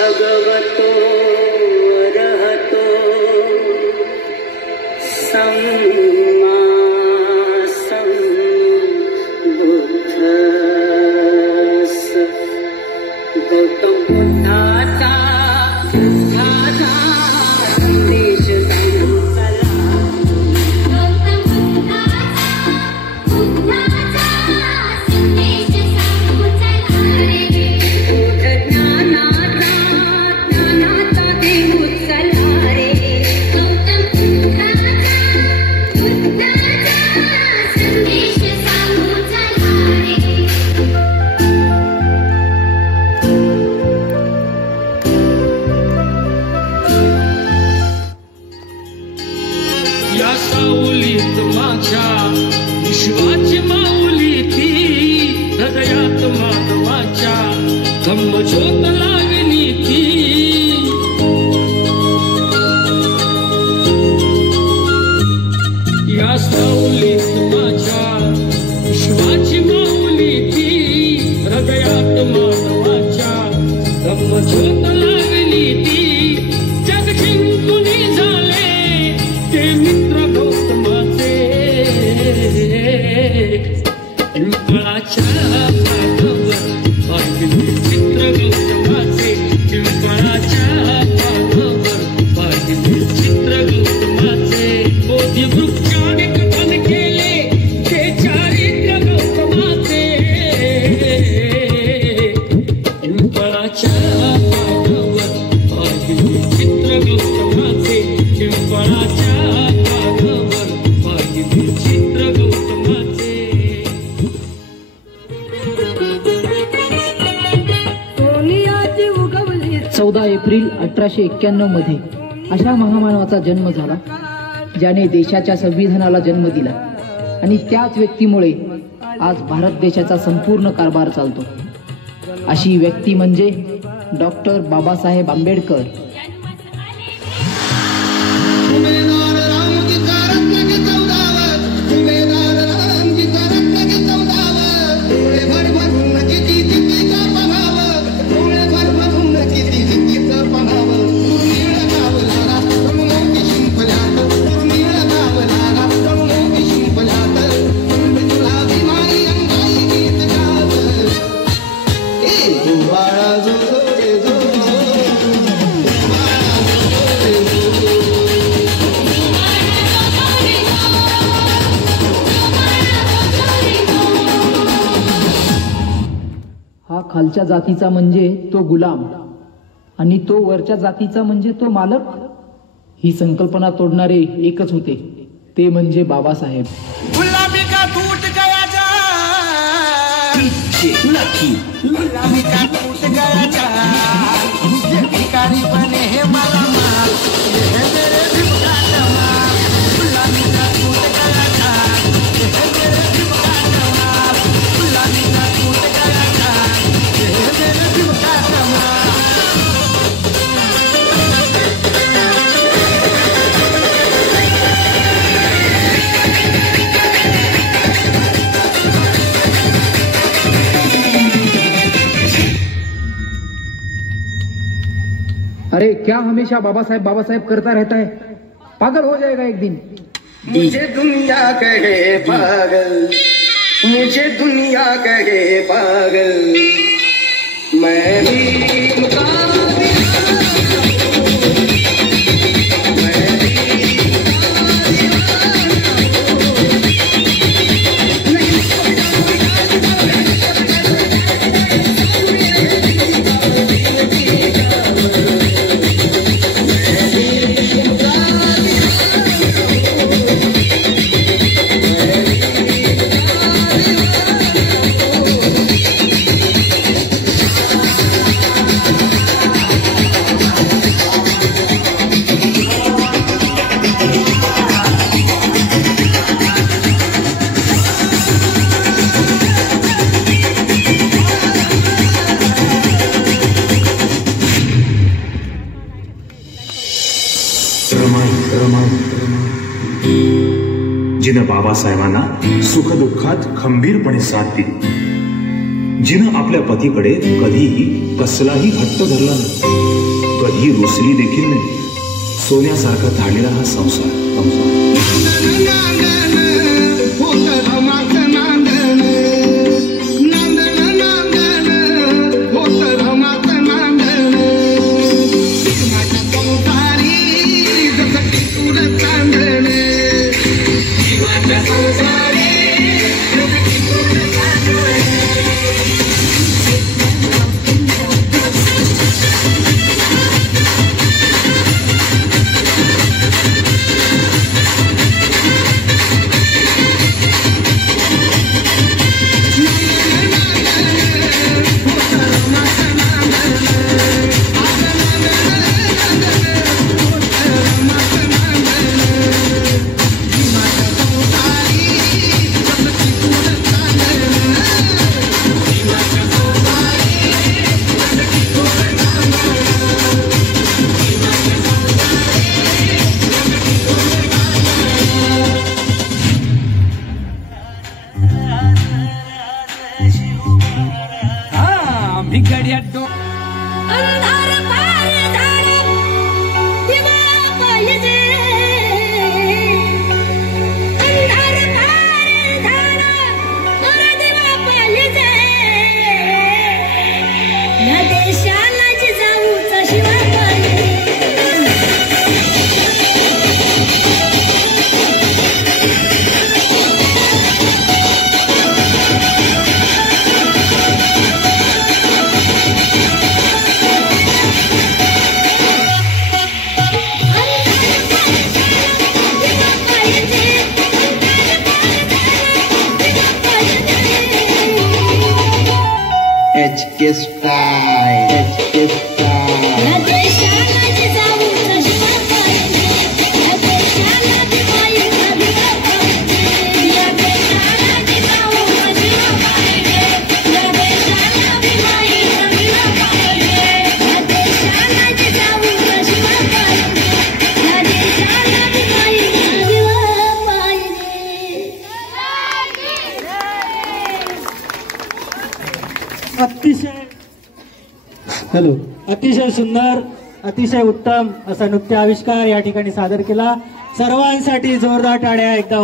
भगवतो रहतो सम्मा सम्बुद्धस्स गौतम बुद्धाचा संदेश संकला सावलीत माझ्या विश्वाची माऊली ती हृदयात मानवाच्या धम्मज्योत लावली ती या सावलीत माझ्या विश्वाची माऊली ती हृदयात मानवाच्या धम्मज्योत लावली ती जग जिंकून झाले ते मित्र गौतमाचे पिंपळाच्या पानावर पाहिली चित्र गौतमाचे पिंपळाच्या पानावर पाहिली चित्र गौतमाचे बोधी वृक्षाने कथन केले ते चारित्र्य गौतमाचे पिंपळाच्या पानावर पाहिली चित्र गौतमाचे पिंपळाच्या एप्रिल 1891 मध्ये अशा महामानवाचा जन्म झाला ज्याने देशाच्या संविधानाला जन्म दिला आणि त्याच व्यक्तीमुळे आज भारत देशाचा संपूर्ण कारभार चालतो। अशी व्यक्ती म्हणजे डॉक्टर बाबासाहेब आंबेडकर। खालच्या जातीचा म्हणजे तो गुलाम आणि तो वरच्या जातीचा म्हणजे तो मालक। ही संकल्पना तोडणारे एकच होते, ते म्हणजे बाबासाहेब। गुलामी का टूट गया जान, गुलामी का टूट गया जान, ये भिखारी बने हैं मालामाल, ये है मेरे दिल का जमाल। गुलामी का टूट गया जान, ये है मेरे दिल का जमाल। गुलामी का टूट गया जान, ये है मेरे दिल का जमाल। अरे क्या हमेशा बाबा साहेब करता रहता है, पागल हो जाएगा एक दिन। मुझे दुनिया कहे पागल, मुझे दुनिया कहे पागल, मैं भी जिनं बाबासाहेबांना सुखदुःखात खंबीरपणे साथ दिली, जिनं आपल्या पतीकडे कधीही कसलाही हट्ट धरला नाही, कधी रुसली देखील नाही. सोन्यासारखा धाडलेला हा संसार. अंधार पार झाडे दिवा पाहिजे, अंधार पार झाडे दिवा पाहिजे, या देशाला जिजाऊचा शिवा पाहिजे. HK Style, HK Style. या देशाला जिजाऊचा शिवा पाहिजे, या देशाला जिजाऊचा शिवा पाहिजे, या देशाला जिजाऊचा शिवा पाहिजे, या देशाला जिजाऊचा शिवा पाहिजे, या देशाला जिजाऊचा शिवा पाहिजे, या देशाला जिजाऊचा शिवा पाहिजे. अतिशय सुंदर, अतिशय उत्तम असा नृत्य आविष्कार या ठिकाणी सादर केला. सर्वांसाठी जोरदार टाळ्या एकदा.